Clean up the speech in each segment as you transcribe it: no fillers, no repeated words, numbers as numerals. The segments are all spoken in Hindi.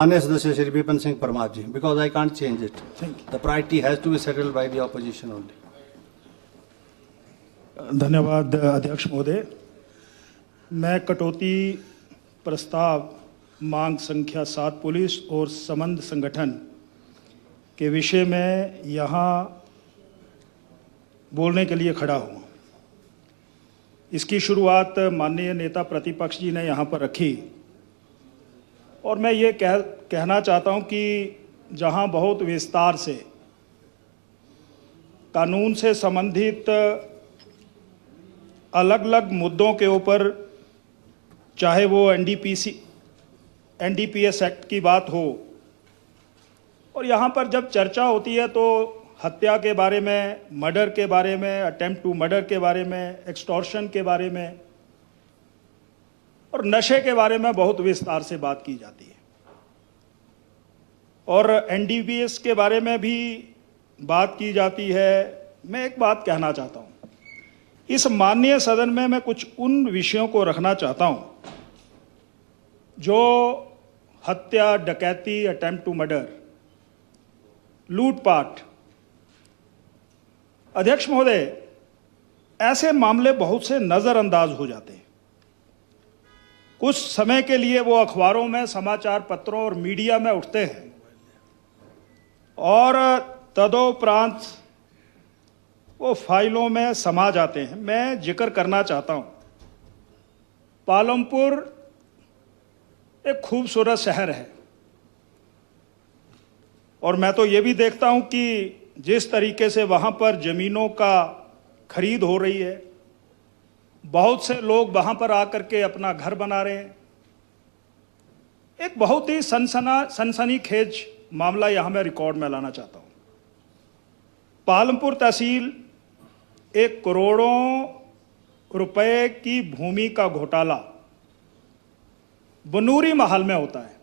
माननीय सदस्य श्री विपिन सिंह परमार जी, because I can't change it. The priority has to be settled by the opposition only. धन्यवाद अध्यक्ष महोदय। मैं कटौती प्रस्ताव मांग संख्या 7 पुलिस और संबंध संगठन के विषय में यहाँ बोलने के लिए खड़ा हूँ। इसकी शुरुआत माननीय नेता प्रतिपक्ष जी ने यहाँ पर रखी और मैं ये कहना चाहता हूँ कि जहाँ बहुत विस्तार से कानून से संबंधित अलग अलग मुद्दों के ऊपर, चाहे वो एनडीपीएस एक्ट की बात हो, और यहाँ पर जब चर्चा होती है तो हत्या के बारे में, मर्डर के बारे में, अटेम्प्ट टू मर्डर के बारे में, एक्सटॉर्शन के बारे में और नशे के बारे में बहुत विस्तार से बात की जाती है। और एनडीपीएस के बारे में भी बात की जाती है। मैं एक बात कहना चाहता हूँ, इस माननीय सदन में मैं कुछ उन विषयों को रखना चाहता हूँ जो हत्या, डकैती, अटेम्प्ट टू मर्डर, लूटपाट। अध्यक्ष महोदय, ऐसे मामले बहुत से नज़रअंदाज हो जाते हैं। कुछ समय के लिए वो अखबारों में, समाचार पत्रों और मीडिया में उठते हैं और तदोपरांत वो फाइलों में समा जाते हैं। मैं जिक्र करना चाहता हूँ, पालमपुर एक खूबसूरत शहर है और मैं तो ये भी देखता हूँ कि जिस तरीके से वहाँ पर ज़मीनों का खरीद हो रही है, बहुत से लोग वहाँ पर आकर के अपना घर बना रहे हैं। एक बहुत ही सनसनीखेज मामला यहाँ मैं रिकॉर्ड में लाना चाहता हूँ। पालमपुर तहसील एक करोड़ों रुपए की भूमि का घोटाला बनूरी महल में होता है।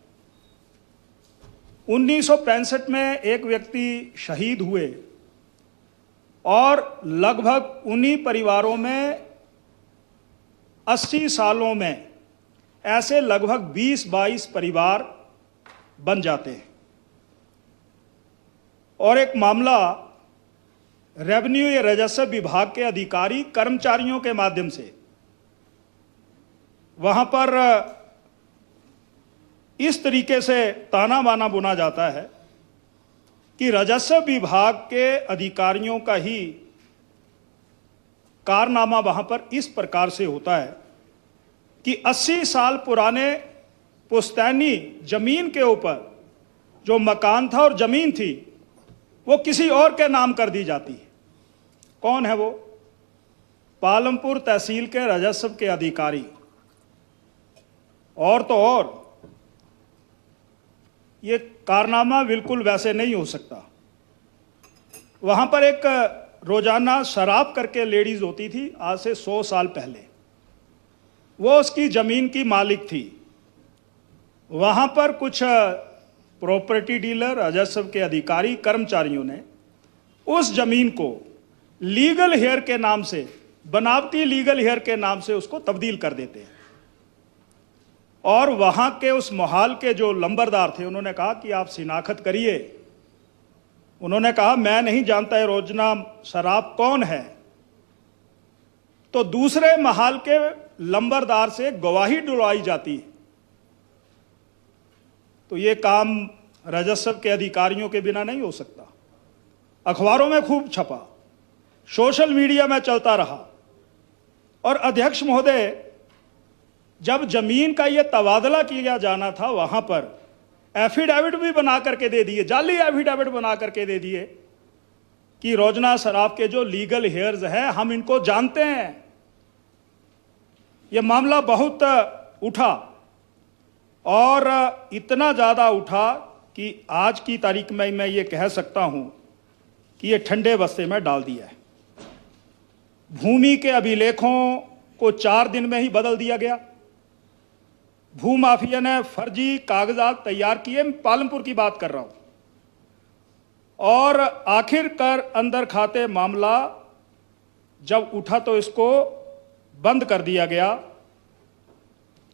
1965 में एक व्यक्ति शहीद हुए और लगभग उन्हीं परिवारों में 80 सालों में ऐसे लगभग 20-22 परिवार बन जाते हैं। और एक मामला रेवेन्यू या राजस्व विभाग के अधिकारी कर्मचारियों के माध्यम से वहां पर इस तरीके से ताना बाना बुना जाता है कि राजस्व विभाग के अधिकारियों का ही कारनामा वहां पर इस प्रकार से होता है कि 80 साल पुराने पुश्तैनी जमीन के ऊपर जो मकान था और जमीन थी वो किसी और के नाम कर दी जाती है। कौन है वो? पालमपुर तहसील के राजस्व के अधिकारी। और तो और ये कारनामा बिल्कुल वैसे नहीं हो सकता। वहां पर एक रोजाना शराब करके लेडीज होती थी, आज से 100 साल पहले। वो उसकी जमीन की मालिक थी। वहां पर कुछ प्रॉपर्टी डीलर, राजस्व के अधिकारी, कर्मचारियों ने उस जमीन को लीगल हेयर के नाम से, बनावटी लीगल हेयर के नाम से उसको तब्दील कर देते हैं। और वहां के उस मोहल्ले के जो लंबरदार थे, उन्होंने कहा कि आप शिनाख्त करिए। उन्होंने कहा मैं नहीं जानता ये रोजना शराब कौन है। तो दूसरे महल के लंबरदार से गवाही डुलवाई जाती है। तो ये काम राजस्व के अधिकारियों के बिना नहीं हो सकता। अखबारों में खूब छपा, सोशल मीडिया में चलता रहा। और अध्यक्ष महोदय, जब जमीन का ये तबादला किया जाना था, वहां पर एफिडेविट भी बना करके दे दिए, जाली एफिडेविट बना करके दे दिए कि रोजना शराब के जो लीगल हेयर्स हैं हम इनको जानते हैं। ये मामला बहुत उठा और इतना ज़्यादा उठा कि आज की तारीख में मैं ये कह सकता हूं कि ये ठंडे बस्ते में डाल दिया है। भूमि के अभिलेखों को 4 दिन में ही बदल दिया गया। भूमाफिया ने फर्जी कागजात तैयार किए। पालमपुर की बात कर रहा हूं। और आखिरकार अंदर खाते मामला जब उठा तो इसको बंद कर दिया गया।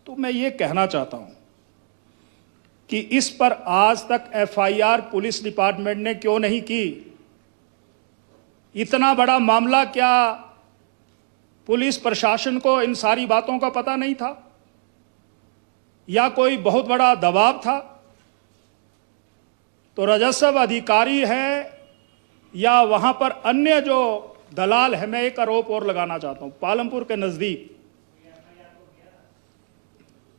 तो मैं ये कहना चाहता हूं कि इस पर आज तक एफआईआर पुलिस डिपार्टमेंट ने क्यों नहीं की? इतना बड़ा मामला, क्या पुलिस प्रशासन को इन सारी बातों का पता नहीं था या कोई बहुत बड़ा दबाव था? तो राजस्व अधिकारी है या वहां पर अन्य जो दलाल है, मैं एक आरोप और लगाना चाहता हूं। पालमपुर के नजदीक,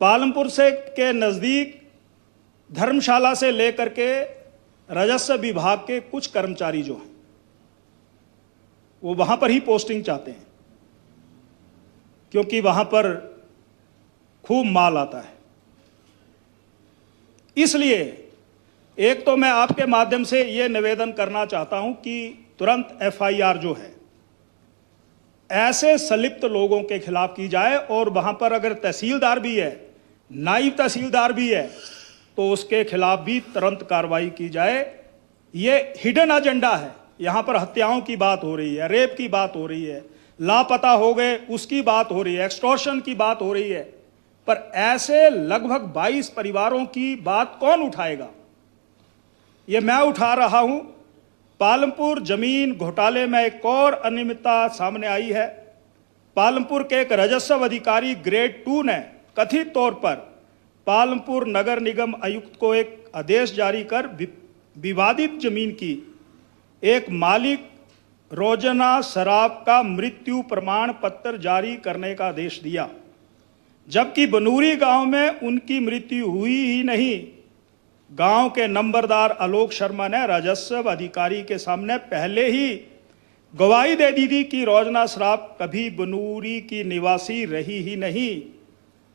के नजदीक धर्मशाला से लेकर के राजस्व विभाग के कुछ कर्मचारी जो हैं वो वहां पर ही पोस्टिंग चाहते हैं, क्योंकि वहां पर खूब माल आता है। इसलिए एक तो मैं आपके माध्यम से ये निवेदन करना चाहता हूं कि तुरंत एफआईआर जो है ऐसे संलिप्त लोगों के खिलाफ की जाए, और वहां पर अगर तहसीलदार भी है, नायब तहसीलदार भी है, तो उसके खिलाफ भी तुरंत कार्रवाई की जाए। ये हिडन एजेंडा है। यहां पर हत्याओं की बात हो रही है, रेप की बात हो रही है, लापता हो गए उसकी बात हो रही है, एक्सटॉर्शन की बात हो रही है, पर ऐसे लगभग 22 परिवारों की बात कौन उठाएगा? ये मैं उठा रहा हूं। पालमपुर जमीन घोटाले में एक और अनियमितता सामने आई है। पालमपुर के एक राजस्व अधिकारी ग्रेड 2 ने कथित तौर पर पालमपुर नगर निगम आयुक्त को एक आदेश जारी कर विवादित जमीन की एक मालिक रोजना सराफ का मृत्यु प्रमाण पत्र जारी करने का आदेश दिया, जबकि बनूरी गांव में उनकी मृत्यु हुई ही नहीं। गांव के नंबरदार आलोक शर्मा ने राजस्व अधिकारी के सामने पहले ही गवाही दे दी थी कि रोजना सराफ कभी बनूरी की निवासी रही ही नहीं।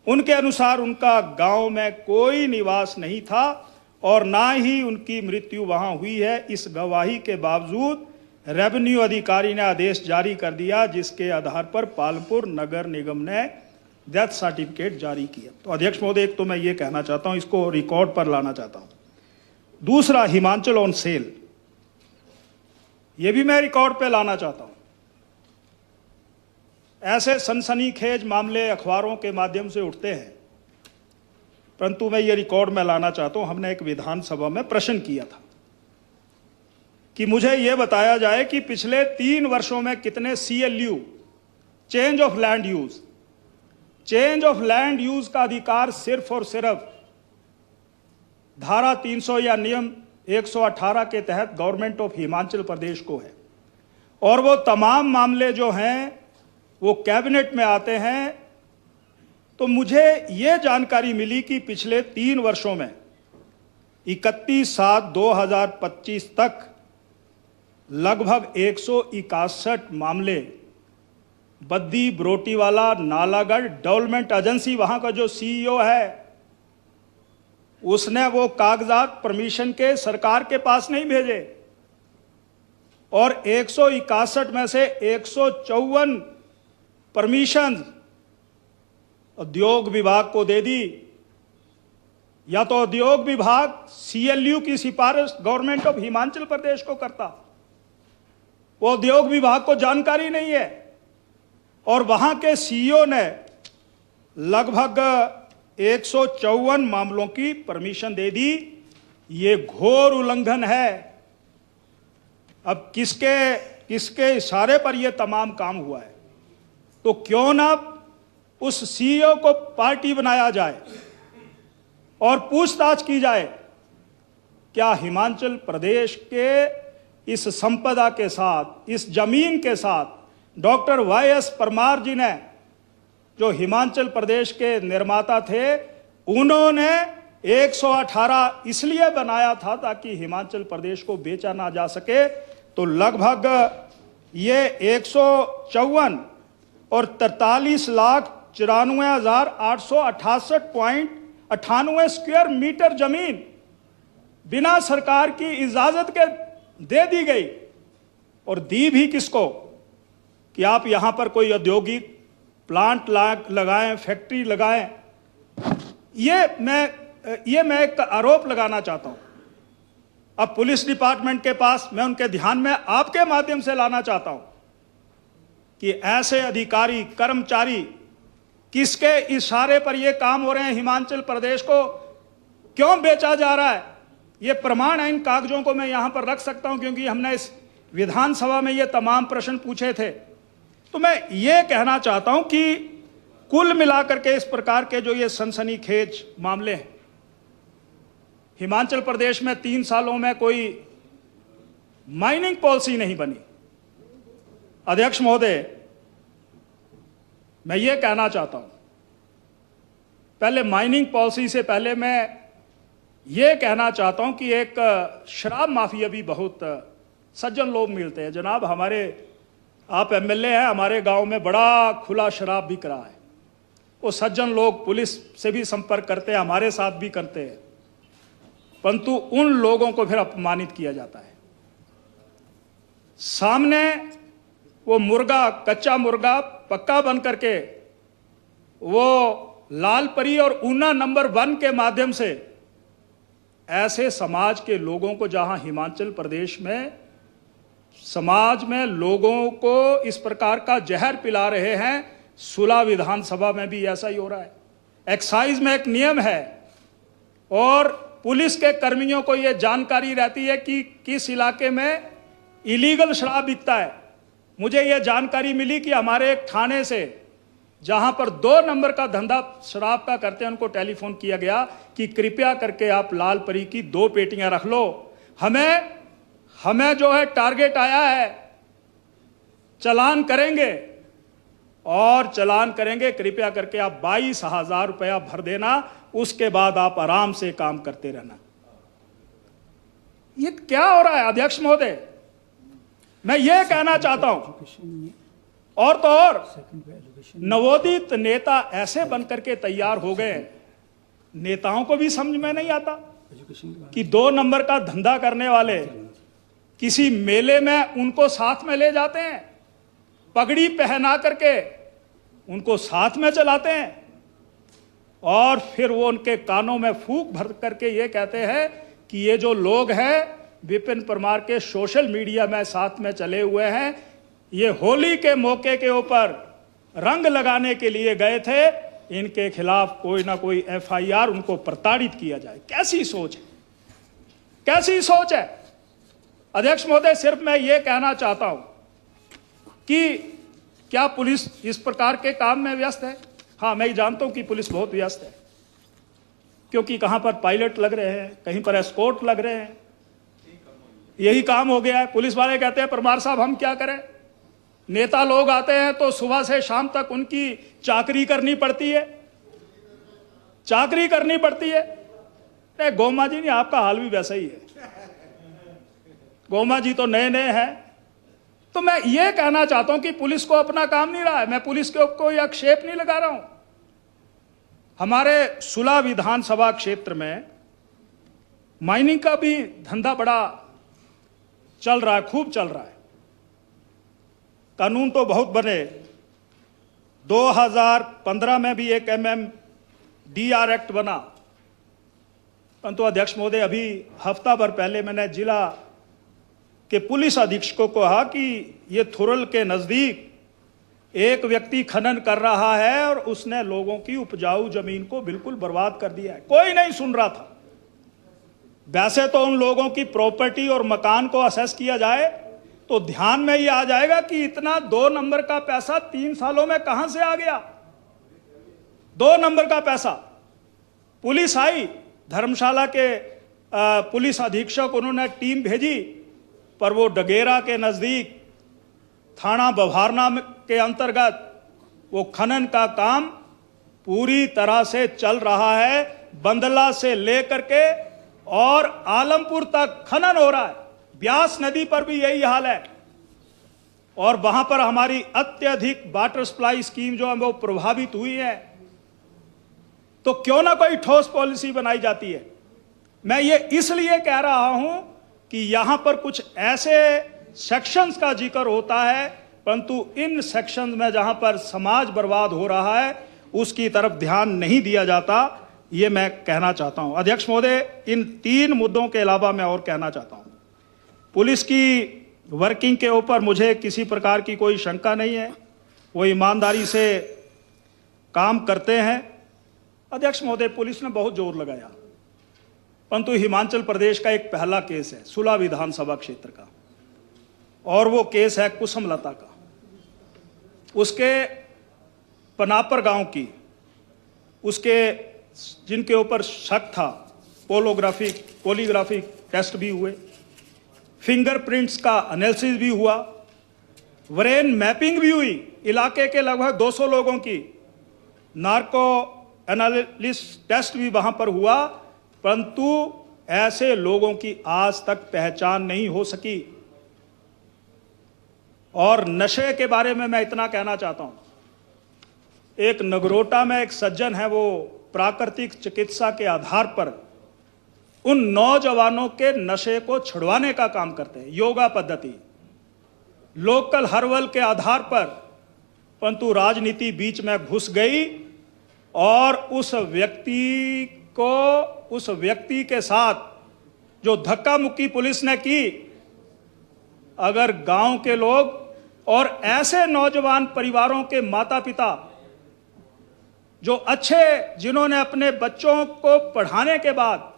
उनके अनुसार उनका गांव में कोई निवास नहीं था और ना ही उनकी मृत्यु वहां हुई है। इस गवाही के बावजूद रेवेन्यू अधिकारी ने आदेश जारी कर दिया, जिसके आधार पर पालमपुर नगर निगम ने डेथ सर्टिफिकेट जारी किया। तो अध्यक्ष महोदय, एक तो मैं ये कहना चाहता हूं, इसको रिकॉर्ड पर लाना चाहता हूं। दूसरा, हिमाचल ऑन सेल, ये भी मैं रिकॉर्ड पे लाना चाहता हूं। ऐसे सनसनीखेज मामले अखबारों के माध्यम से उठते हैं, परंतु मैं ये रिकॉर्ड में लाना चाहता हूं। हमने एक विधानसभा में प्रश्न किया था कि मुझे यह बताया जाए कि पिछले 3 वर्षों में कितने CLU, change of land use का अधिकार सिर्फ और सिर्फ धारा 300 या नियम 118 के तहत गवर्नमेंट ऑफ हिमाचल प्रदेश को है, और वो तमाम मामले जो हैं वो कैबिनेट में आते हैं। तो मुझे ये जानकारी मिली कि पिछले 3 वर्षों में 31/7/2025 तक लगभग 161 मामले बद्दी, बरोटीवाला, नालागढ़ डेवलपमेंट एजेंसी, वहां का जो CEO है उसने वो कागजात परमिशन के सरकार के पास नहीं भेजे, और 161 में से 154 परमिशन उद्योग विभाग को दे दी। या तो उद्योग विभाग CLU की सिफारिश गवर्नमेंट ऑफ हिमाचल प्रदेश को करता, वो उद्योग विभाग को जानकारी नहीं है, और वहां के CEO ने लगभग 154 मामलों की परमिशन दे दी। ये घोर उल्लंघन है। अब किसके इशारे पर यह तमाम काम हुआ है? तो क्यों ना उस CEO को पार्टी बनाया जाए और पूछताछ की जाए, क्या हिमाचल प्रदेश के इस संपदा के साथ, इस जमीन के साथ डॉक्टर YS परमार जी ने, जो हिमाचल प्रदेश के निर्माता थे, उन्होंने 118 इसलिए बनाया था ताकि हिमाचल प्रदेश को बेचा ना जा सके। तो लगभग ये 154 और 43,94,868.98 स्क्वायर मीटर जमीन बिना सरकार की इजाजत के दे दी गई, और दी भी किसको? कि आप यहां पर कोई औद्योगिक प्लांट लगाएं, फैक्ट्री लगाएं। ये मैं एक आरोप लगाना चाहता हूं। अब पुलिस डिपार्टमेंट के पास मैं उनके ध्यान में आपके माध्यम से लाना चाहता हूं कि ऐसे अधिकारी, कर्मचारी किसके इशारे पर ये काम हो रहे हैं हिमाचल प्रदेश को क्यों बेचा जा रहा है, ये प्रमाण है। इन कागजों को मैं यहां पर रख सकता हूं क्योंकि हमने इस विधानसभा में ये तमाम प्रश्न पूछे थे। तो मैं ये कहना चाहता हूं कि कुल मिलाकर के इस प्रकार के जो ये सनसनीखेज मामले हैं, हिमाचल प्रदेश में 3 सालों में कोई माइनिंग पॉलिसी नहीं बनी। अध्यक्ष महोदय, मैं ये कहना चाहता हूं, पहले माइनिंग पॉलिसी से पहले मैं ये कहना चाहता हूं कि एक शराब माफिया भी बहुत सज्जन लोग मिलते हैं। जनाब, हमारे आप एमएलए हैं, हमारे गांव में बड़ा खुला शराब बिक रहा है। वो सज्जन लोग पुलिस से भी संपर्क करते हैं, हमारे साथ भी करते हैं, परंतु उन लोगों को फिर अपमानित किया जाता है। सामने वो मुर्गा, कच्चा मुर्गा पक्का बन करके वो लाल परी और ऊना नंबर 1 के माध्यम से ऐसे समाज के लोगों को, जहां हिमाचल प्रदेश में समाज में लोगों को इस प्रकार का जहर पिला रहे हैं, सुलह विधानसभा में भी ऐसा ही हो रहा है। एक्साइज में एक नियम है और पुलिस के कर्मियों को यह जानकारी रहती है कि किस इलाके में इलीगल शराब बिकता है। मुझे यह जानकारी मिली कि हमारे एक थाने से, जहां पर 2 नंबर का धंधा शराब का करते हैं, उनको टेलीफोन किया गया कि कृपया करके आप लाल परी की 2 पेटियां रख लो, हमें जो है टारगेट आया है, चालान करेंगे और चालान करेंगे, कृपया करके आप 22,000 रुपया भर देना, उसके बाद आप आराम से काम करते रहना। ये क्या हो रहा है अध्यक्ष महोदय? मैं ये कहना चाहता हूं, और तो और नवोदित नेता ऐसे बनकर के तैयार हो गए, नेताओं को भी समझ में नहीं आता कि 2 नंबर का धंधा करने वाले किसी मेले में उनको साथ में ले जाते हैं, पगड़ी पहना करके उनको साथ में चलाते हैं और फिर वो उनके कानों में फूंक भर करके ये कहते हैं कि ये जो लोग हैं विपिन परमार के सोशल मीडिया में साथ में चले हुए हैं, ये होली के मौके के ऊपर रंग लगाने के लिए गए थे, इनके खिलाफ कोई ना कोई एफआईआर, उनको प्रताड़ित किया जाए। कैसी सोच है, कैसी सोच है अध्यक्ष महोदय? सिर्फ मैं ये कहना चाहता हूं कि क्या पुलिस इस प्रकार के काम में व्यस्त है? हाँ, मैं जानता हूं कि पुलिस बहुत व्यस्त है, क्योंकि कहां पर पायलट लग रहे हैं, कहीं पर एस्कॉर्ट लग रहे हैं, यही काम हो गया है। पुलिस वाले कहते हैं परमार साहब हम क्या करें, नेता लोग आते हैं तो सुबह से शाम तक उनकी चाकरी करनी पड़ती है, चाकरी करनी पड़ती है। नहीं गोमा जी, नहीं, आपका हाल भी वैसा ही है, गोमा जी तो नए नए हैं। तो मैं ये कहना चाहता हूं कि पुलिस को अपना काम नहीं रहा है, मैं पुलिस के ऊपर कोई आक्षेप नहीं लगा रहा हूं। हमारे सुलह विधानसभा क्षेत्र में माइनिंग का भी धंधा बड़ा चल रहा है, खूब चल रहा है। कानून तो बहुत बने, 2015 में भी एक MMDR एक्ट बना, परंतु अध्यक्ष महोदय अभी हफ्ता भर पहले मैंने जिला के पुलिस अधीक्षकों को कहा कि ये थुरल के नजदीक एक व्यक्ति खनन कर रहा है और उसने लोगों की उपजाऊ जमीन को बिल्कुल बर्बाद कर दिया है। कोई नहीं सुन रहा था। वैसे तो उन लोगों की प्रॉपर्टी और मकान को असेस किया जाए तो ध्यान में ये आ जाएगा कि इतना 2 नंबर का पैसा 3 सालों में कहां से आ गया। 2 नंबर का पैसा। पुलिस आई, धर्मशाला के पुलिस अधीक्षक, उन्होंने टीम भेजी, पर वो डगेरा के नजदीक थाना बभारना के अंतर्गत वो खनन का काम पूरी तरह से चल रहा है। बंदला से लेकर के और आलमपुर तक खनन हो रहा है। ब्यास नदी पर भी यही हाल है और वहां पर हमारी अत्यधिक वाटर सप्लाई स्कीम जो है वो प्रभावित हुई है। तो क्यों ना कोई ठोस पॉलिसी बनाई जाती है। मैं ये इसलिए कह रहा हूं कि यहां पर कुछ ऐसे सेक्शंस का जिक्र होता है, परंतु इन सेक्शंस में जहां पर समाज बर्बाद हो रहा है उसकी तरफ ध्यान नहीं दिया जाता। ये मैं कहना चाहता हूं। अध्यक्ष महोदय, इन 3 मुद्दों के अलावा मैं और कहना चाहता हूं। पुलिस की वर्किंग के ऊपर मुझे किसी प्रकार की कोई शंका नहीं है, वो ईमानदारी से काम करते हैं। अध्यक्ष महोदय, पुलिस ने बहुत जोर लगाया, परंतु हिमाचल प्रदेश का एक पहला केस है सुला विधानसभा क्षेत्र का, और वो केस है कुसुमलता का। उसके पनापर गांव की, उसके जिनके ऊपर शक था, पॉलीग्राफिक टेस्ट भी हुए, फिंगरप्रिंट्स का एनालिसिस भी हुआ, ब्रेन मैपिंग भी हुई। इलाके के लगभग 200 लोगों की नार्को एनालिसिस टेस्ट भी वहां पर हुआ, परंतु ऐसे लोगों की आज तक पहचान नहीं हो सकी। और नशे के बारे में मैं इतना कहना चाहता हूं, एक नगरोटा में एक सज्जन है, वो प्राकृतिक चिकित्सा के आधार पर उन नौजवानों के नशे को छुड़वाने का काम करते हैं, योगा पद्धति, लोकल हर्बल के आधार पर, परंतु राजनीति बीच में घुस गई और उस व्यक्ति के साथ जो धक्का मुक्की पुलिस ने की, अगर गांव के लोग और ऐसे नौजवान परिवारों के माता पिता जो अच्छे, जिन्होंने अपने बच्चों को पढ़ाने के बाद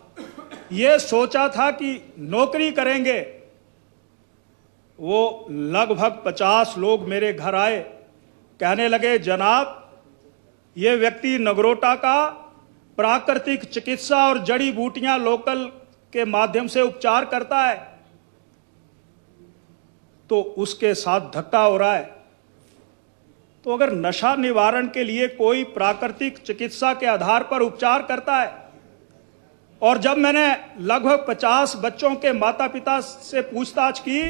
ये सोचा था कि नौकरी करेंगे, वो लगभग 50 लोग मेरे घर आए, कहने लगे जनाब ये व्यक्ति नगरोटा का प्राकृतिक चिकित्सा और जड़ी बूटियां लोकल के माध्यम से उपचार करता है, तो उसके साथ धक्का हो रहा है। तो अगर नशा निवारण के लिए कोई प्राकृतिक चिकित्सा के आधार पर उपचार करता है, और जब मैंने लगभग 50 बच्चों के माता पिता से पूछताछ की,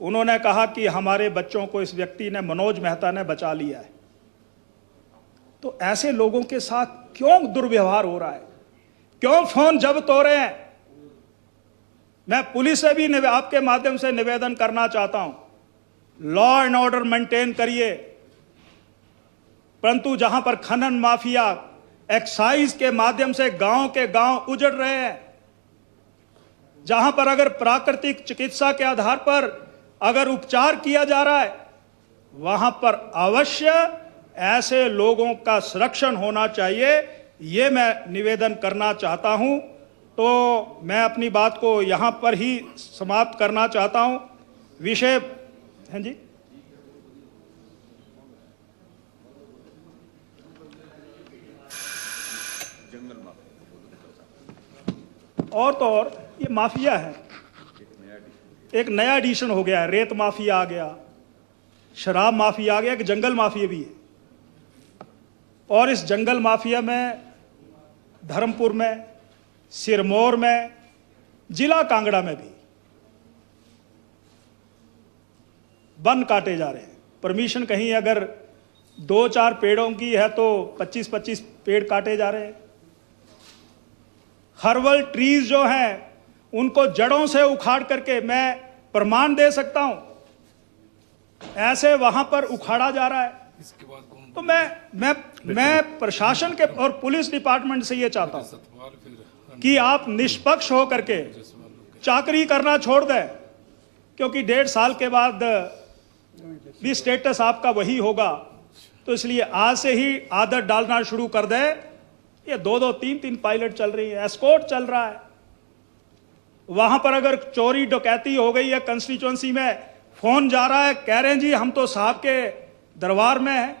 उन्होंने कहा कि हमारे बच्चों को इस व्यक्ति ने, मनोज मेहता ने बचा लिया है। तो ऐसे लोगों के साथ क्यों दुर्व्यवहार हो रहा है, क्यों फोन जब्त हो रहे हैं? मैं पुलिस से भी आपके माध्यम से निवेदन करना चाहता हूं, लॉ एंड ऑर्डर मेंटेन करिए, परंतु जहां पर खनन माफिया एक्साइज के माध्यम से गांव के गांव उजड़ रहे हैं, जहां पर अगर प्राकृतिक चिकित्सा के आधार पर अगर उपचार किया जा रहा है, वहां पर अवश्य ऐसे लोगों का संरक्षण होना चाहिए, ये मैं निवेदन करना चाहता हूं। तो मैं अपनी बात को यहां पर ही समाप्त करना चाहता हूं। विषय हैं जी, और तो और ये माफिया है, एक नया एडिशन हो गया है, रेत माफिया आ गया, शराब माफिया आ गया, एक जंगल माफिया भी है। और इस जंगल माफिया में धर्मपुर में, सिरमौर में, जिला कांगड़ा में भी वन काटे जा रहे हैं। परमिशन कहीं अगर 2-4 पेड़ों की है तो 25-25 पेड़ काटे जा रहे हैं। हर्बल ट्रीज जो हैं उनको जड़ों से उखाड़ करके, मैं प्रमाण दे सकता हूं, ऐसे वहां पर उखाड़ा जा रहा है। तो मैं प्रशासन के और पुलिस डिपार्टमेंट से ये चाहता हूं कि आप निष्पक्ष हो करके चाकरी करना छोड़ दें, क्योंकि 1.5 साल के बाद भी स्टेटस आपका वही होगा। तो इसलिए आज से ही आदत डालना शुरू कर दें। ये 2-2, 3-3 पायलट चल रही है, एस्कॉर्ट चल रहा है। वहां पर अगर चोरी डकैती हो गई है कंस्टिट्यूएंसी में, फोन जा रहा है, कह रहे हैं जी हम तो साहब के दरबार में हैं,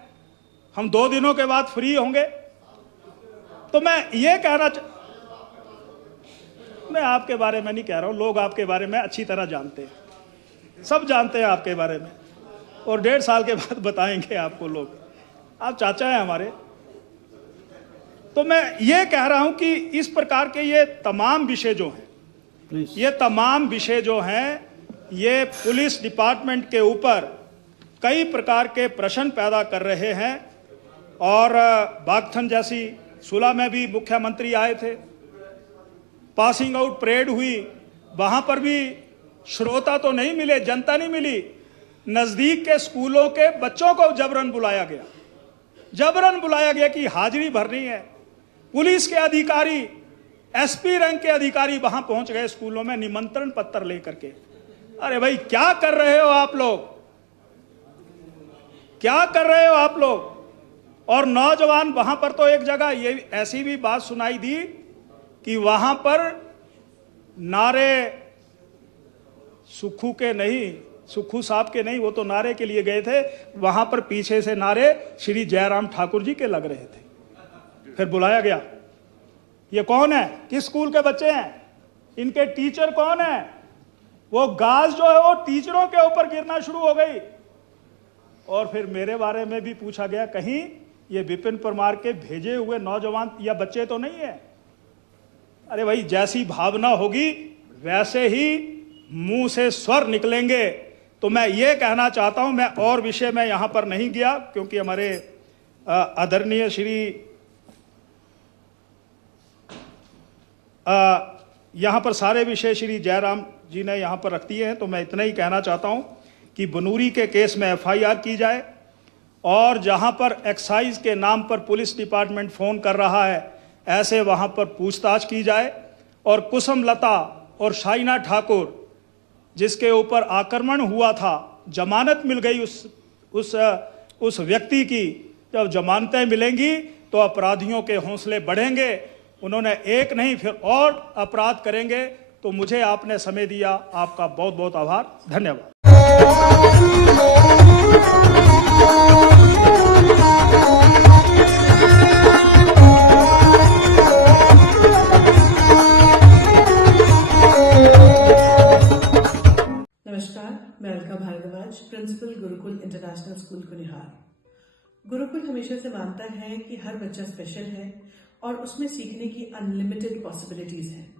हम 2 दिनों के बाद फ्री होंगे। तो मैं ये कहना मैं आपके बारे में नहीं कह रहा हूं, लोग आपके बारे में अच्छी तरह जानते हैं, सब जानते हैं आपके बारे में, और 1.5 साल के बाद बताएंगे आपको लोग, आप चाचा हैं हमारे। तो मैं ये कह रहा हूं कि इस प्रकार के ये तमाम विषय जो हैं, ये तमाम विषय जो हैं, ये पुलिस डिपार्टमेंट के ऊपर कई प्रकार के प्रश्न पैदा कर रहे हैं। और बागथन जैसी सुला में भी मुख्यमंत्री आए थे, पासिंग आउट परेड हुई, वहां पर भी श्रोता तो नहीं मिले, जनता नहीं मिली, नजदीक के स्कूलों के बच्चों को जबरन बुलाया गया कि हाजिरी भरनी है। पुलिस के अधिकारी, एसपी रैंक के अधिकारी वहां पहुंच गए स्कूलों में निमंत्रण पत्र लेकर के। अरे भाई क्या कर रहे हो आप लोग, क्या कर रहे हो आप लोग? और नौजवान वहां पर तो एक जगह ये ऐसी भी बात सुनाई दी कि वहां पर नारे सुखू के नहीं, सुखू साहब के नहीं, वो तो नारे के लिए गए थे, वहां पर पीछे से नारे श्री जयराम ठाकुर जी के लग रहे थे। फिर बुलाया गया, ये कौन है, किस स्कूल के बच्चे हैं, इनके टीचर कौन है। वो गाज जो है वो टीचरों के ऊपर गिरना शुरू हो गई। और फिर मेरे बारे में भी पूछा गया, कहीं ये विपिन परमार के भेजे हुए नौजवान या बच्चे तो नहीं है। अरे भाई, जैसी भावना होगी वैसे ही मुंह से स्वर निकलेंगे। तो मैं ये कहना चाहता हूं, मैं और विषय में यहां पर नहीं गया क्योंकि हमारे आदरणीय श्री यहां पर सारे विषय श्री जयराम जी ने यहां पर रख दिए हैं। तो मैं इतना ही कहना चाहता हूं कि बनूरी के केस में FIR की जाए और जहां पर एक्साइज के नाम पर पुलिस डिपार्टमेंट फोन कर रहा है, ऐसे वहां पर पूछताछ की जाए। और कुसुम लता और शाइना ठाकुर जिसके ऊपर आक्रमण हुआ था, जमानत मिल गई उस व्यक्ति की। जब जमानतें मिलेंगी तो अपराधियों के हौसले बढ़ेंगे, उन्होंने एक नहीं फिर और अपराध करेंगे। तो मुझे आपने समय दिया, आपका बहुत बहुत आभार, धन्यवाद। नमस्कार, मैं Alka Bhardwaj, principal Gurukul international school Kunihar. Gurukul हमेशा से मानता है कि हर बच्चा स्पेशल है और उसमें सीखने की अनलिमिटेड पॉसिबिलिटीज हैं।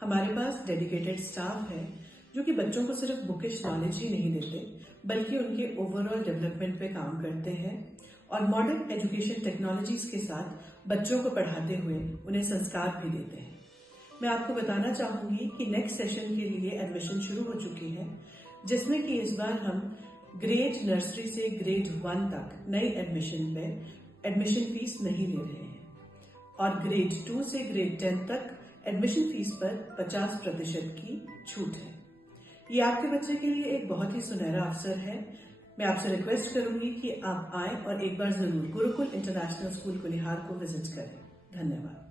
हमारे पास डेडिकेटेड स्टाफ है जो कि बच्चों को सिर्फ बुकिश नॉलेज ही नहीं देते बल्कि उनके ओवरऑल डेवलपमेंट पे काम करते हैं और मॉडर्न एजुकेशन टेक्नोलॉजीज के साथ बच्चों को पढ़ाते हुए उन्हें संस्कार भी देते हैं। मैं आपको बताना चाहूंगी कि नेक्स्ट सेशन के लिए एडमिशन शुरू हो चुकी है, जिसमें कि इस बार हम ग्रेड नर्सरी से ग्रेड 1 तक नई एडमिशन पे एडमिशन फीस नहीं ले रहे हैं और ग्रेड 2 से ग्रेड 10 तक एडमिशन फीस पर 50% की छूट है। ये आपके बच्चे के लिए एक बहुत ही सुनहरा अवसर है। मैं आपसे रिक्वेस्ट करूंगी कि आप आए और एक बार जरूर गुरुकुल इंटरनेशनल स्कूल कुनिहार को विजिट करें। धन्यवाद।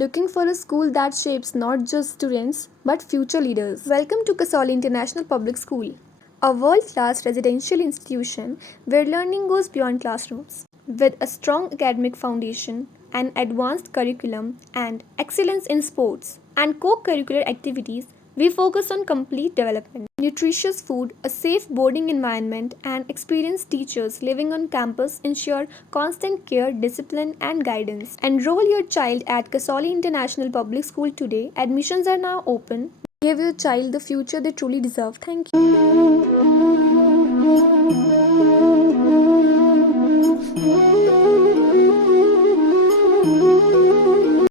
Looking for a school that shapes not just students but future leaders? Welcome to Kasoli International Public School, a world-class residential institution where learning goes beyond classrooms. With a strong academic foundation, an advanced curriculum, and excellence in sports and co-curricular activities, we focus on complete development. Nutritious food, a safe boarding environment, and experienced teachers living on campus ensure constant care, discipline, and guidance. Enroll your child at Kasoli International Public School today. Admissions are now open. Give your child the future they truly deserve. Thank you.